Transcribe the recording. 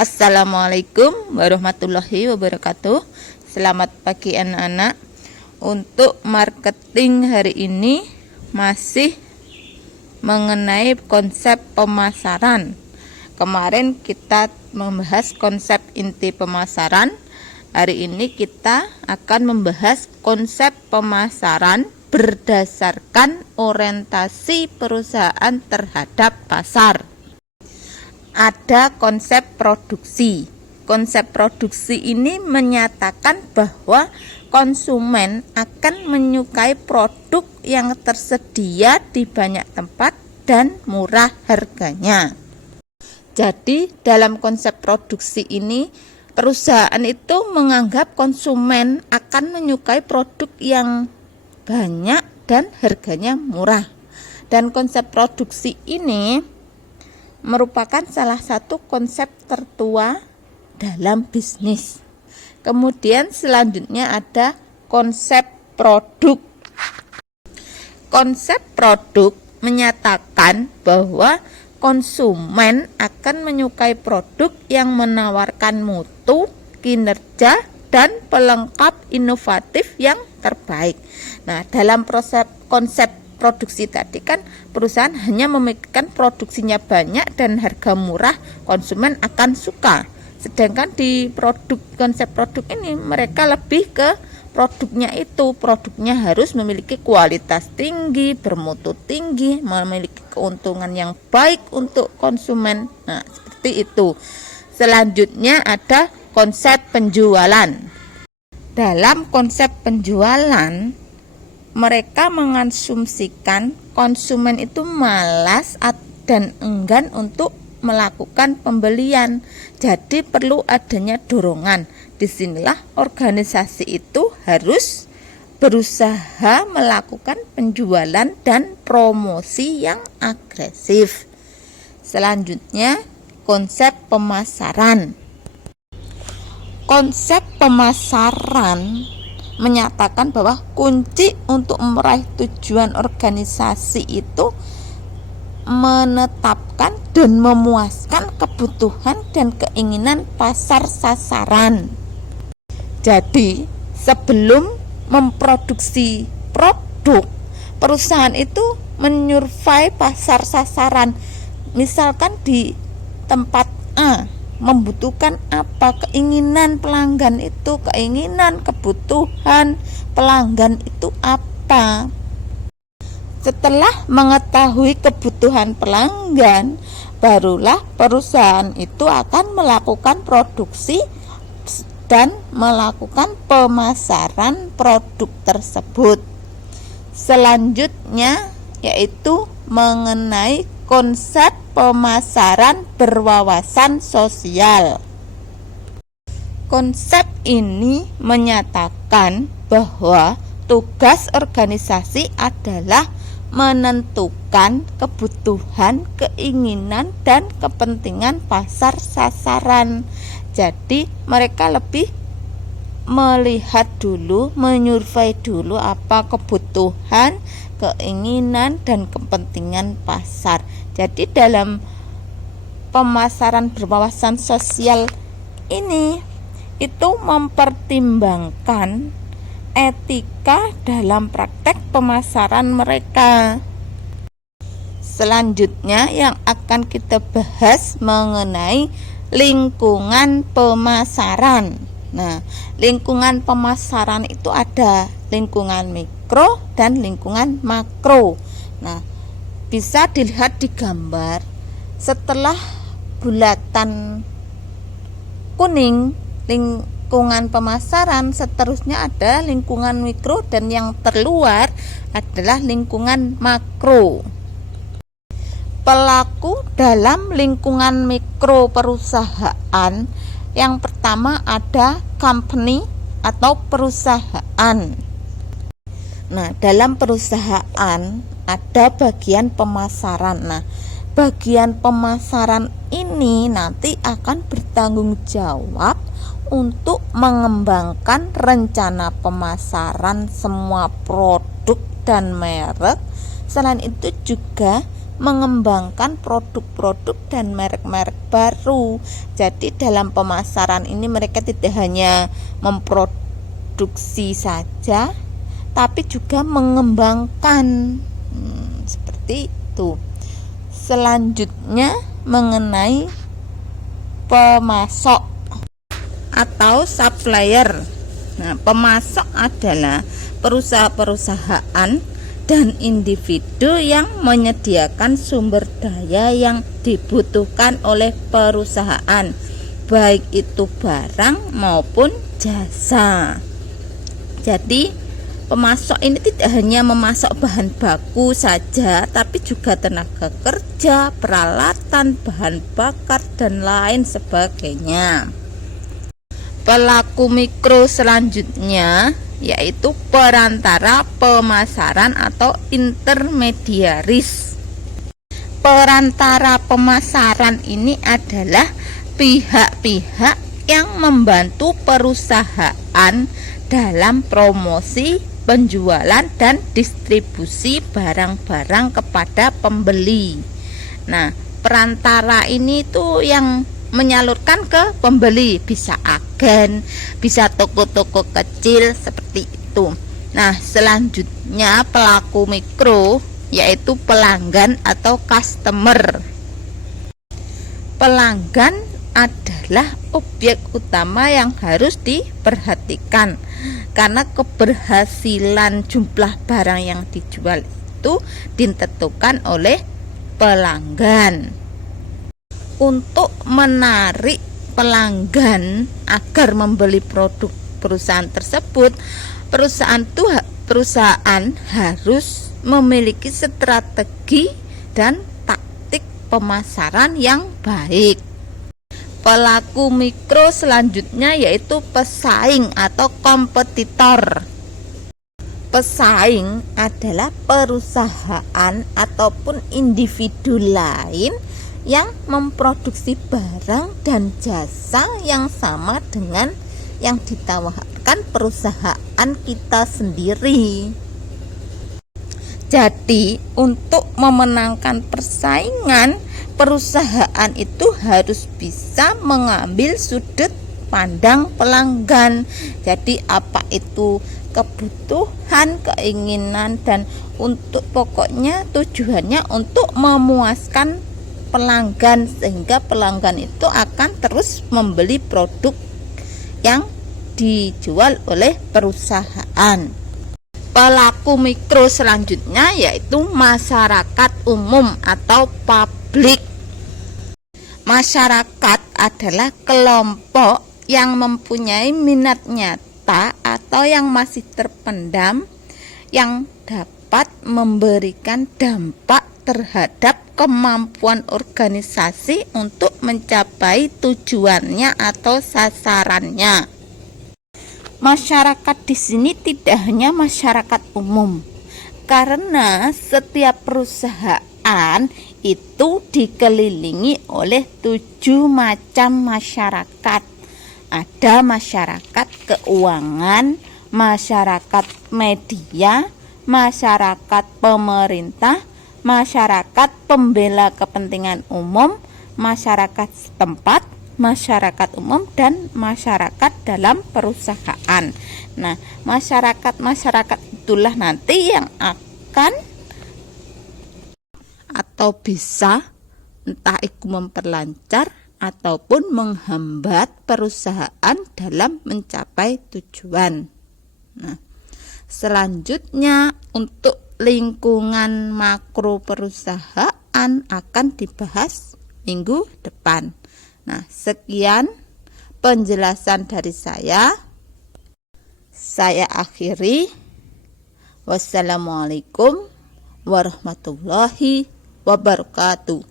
Assalamualaikum warahmatullahi wabarakatuh. Selamat pagi anak-anak. Untuk marketing hari ini masih mengenai konsep pemasaran. Kemarin kita membahas konsep inti pemasaran. Hari ini kita akan membahas konsep pemasaran berdasarkan orientasi perusahaan terhadap pasar. Ada konsep produksi. Konsep produksi ini menyatakan bahwa konsumen akan menyukai produk yang tersedia di banyak tempat dan murah harganya. Jadi dalam konsep produksi ini perusahaan itu menganggap konsumen akan menyukai produk yang banyak dan harganya murah. Dan konsep produksi ini merupakan salah satu konsep tertua dalam bisnis. Kemudian selanjutnya ada konsep produk. Konsep produk menyatakan bahwa konsumen akan menyukai produk yang menawarkan mutu, kinerja, dan pelengkap inovatif yang terbaik. Nah, dalam konsep produksi tadi kan perusahaan hanya memikirkan produksinya banyak dan harga murah, konsumen akan suka. Sedangkan di konsep produk ini mereka lebih ke produknya itu, produknya harus memiliki kualitas tinggi, bermutu tinggi, memiliki keuntungan yang baik untuk konsumen. Nah, seperti itu. Selanjutnya ada konsep penjualan. Dalam konsep penjualan mereka mengasumsikan konsumen itu malas dan enggan untuk melakukan pembelian. Jadi perlu adanya dorongan. Disinilah organisasi itu harus berusaha melakukan penjualan dan promosi yang agresif. Selanjutnya, konsep pemasaran. Konsep pemasaran menyatakan bahwa kunci untuk meraih tujuan organisasi itu menetapkan dan memuaskan kebutuhan dan keinginan pasar sasaran. Jadi, sebelum memproduksi produk, perusahaan itu menyurvei pasar sasaran. Misalkan di tempat A membutuhkan apa, keinginan pelanggan itu, keinginan kebutuhan pelanggan itu apa. Setelah mengetahui kebutuhan pelanggan, barulah perusahaan itu akan melakukan produksi dan melakukan pemasaran produk tersebut. Selanjutnya yaitu mengenai konsep pemasaran berwawasan sosial. Konsep ini menyatakan bahwa tugas organisasi adalah menentukan kebutuhan, keinginan, dan kepentingan pasar sasaran. Jadi mereka lebih melihat dulu, menyurvei dulu apa kebutuhan, keinginan, dan kepentingan pasar. Jadi dalam pemasaran berwawasan sosial ini itu mempertimbangkan etika dalam praktek pemasaran mereka. Selanjutnya yang akan kita bahas mengenai lingkungan pemasaran. Nah, lingkungan pemasaran itu ada lingkungan mikro dan lingkungan makro. Nah, bisa dilihat di gambar. Setelah bulatan kuning lingkungan pemasaran, seterusnya ada lingkungan mikro, dan yang terluar adalah lingkungan makro. Pelaku dalam lingkungan mikro perusahaan, yang pertama ada company atau perusahaan. Nah, dalam perusahaan ada bagian pemasaran. Nah, bagian pemasaran ini nanti akan bertanggung jawab untuk mengembangkan rencana pemasaran semua produk dan merek. Selain itu juga mengembangkan produk-produk dan merek-merek baru. Jadi dalam pemasaran ini mereka tidak hanya memproduksi saja, tapi juga mengembangkan. Seperti itu. Selanjutnya mengenai pemasok atau supplier. Nah, pemasok adalah perusahaan-perusahaan dan individu yang menyediakan sumber daya yang dibutuhkan oleh perusahaan, baik itu barang maupun jasa. Jadi pemasok ini tidak hanya memasok bahan baku saja, tapi juga tenaga kerja, peralatan, bahan bakar, dan lain sebagainya. Pelaku mikro selanjutnya yaitu perantara pemasaran atau intermediaris. Perantara pemasaran ini adalah pihak-pihak yang membantu perusahaan dalam promosi, penjualan, dan distribusi barang-barang kepada pembeli. Nah, perantara ini tuh yang menyalurkan ke pembeli, bisa agen, bisa toko-toko kecil seperti itu. Nah, selanjutnya pelaku mikro yaitu pelanggan atau customer. Pelanggan adalah objek utama yang harus diperhatikan, karena keberhasilan jumlah barang yang dijual itu ditentukan oleh pelanggan. Untuk menarik pelanggan agar membeli produk perusahaan tersebut, perusahaan harus memiliki strategi dan taktik pemasaran yang baik. Pelaku mikro selanjutnya yaitu pesaing atau kompetitor. Pesaing adalah perusahaan ataupun individu lain yang memproduksi barang dan jasa yang sama dengan yang ditawarkan perusahaan kita sendiri. Jadi, untuk memenangkan persaingan, perusahaan itu harus bisa mengambil sudut pandang pelanggan. Jadi, apa itu kebutuhan, keinginan, dan untuk pokoknya tujuannya untuk memuaskan pelanggan, sehingga pelanggan itu akan terus membeli produk yang dijual oleh perusahaan. Pelaku mikro selanjutnya yaitu masyarakat umum atau publik. Masyarakat adalah kelompok yang mempunyai minat nyata atau yang masih terpendam, yang dapat memberikan dampak terhadap kemampuan organisasi untuk mencapai tujuannya atau sasarannya. Masyarakat di sini tidak hanya masyarakat umum, karena setiap perusahaan itu dikelilingi oleh 7 macam masyarakat. Ada masyarakat keuangan, masyarakat media, masyarakat pemerintah, masyarakat pembela kepentingan umum, masyarakat setempat, masyarakat umum, dan masyarakat dalam perusahaan. Nah, masyarakat itulah nanti yang akan atau bisa entah itu memperlancar ataupun menghambat perusahaan dalam mencapai tujuan. Nah, selanjutnya untuk lingkungan makro perusahaan akan dibahas minggu depan. Nah, sekian penjelasan dari saya. Saya akhiri. Wassalamualaikum warahmatullahi wabarakatuh.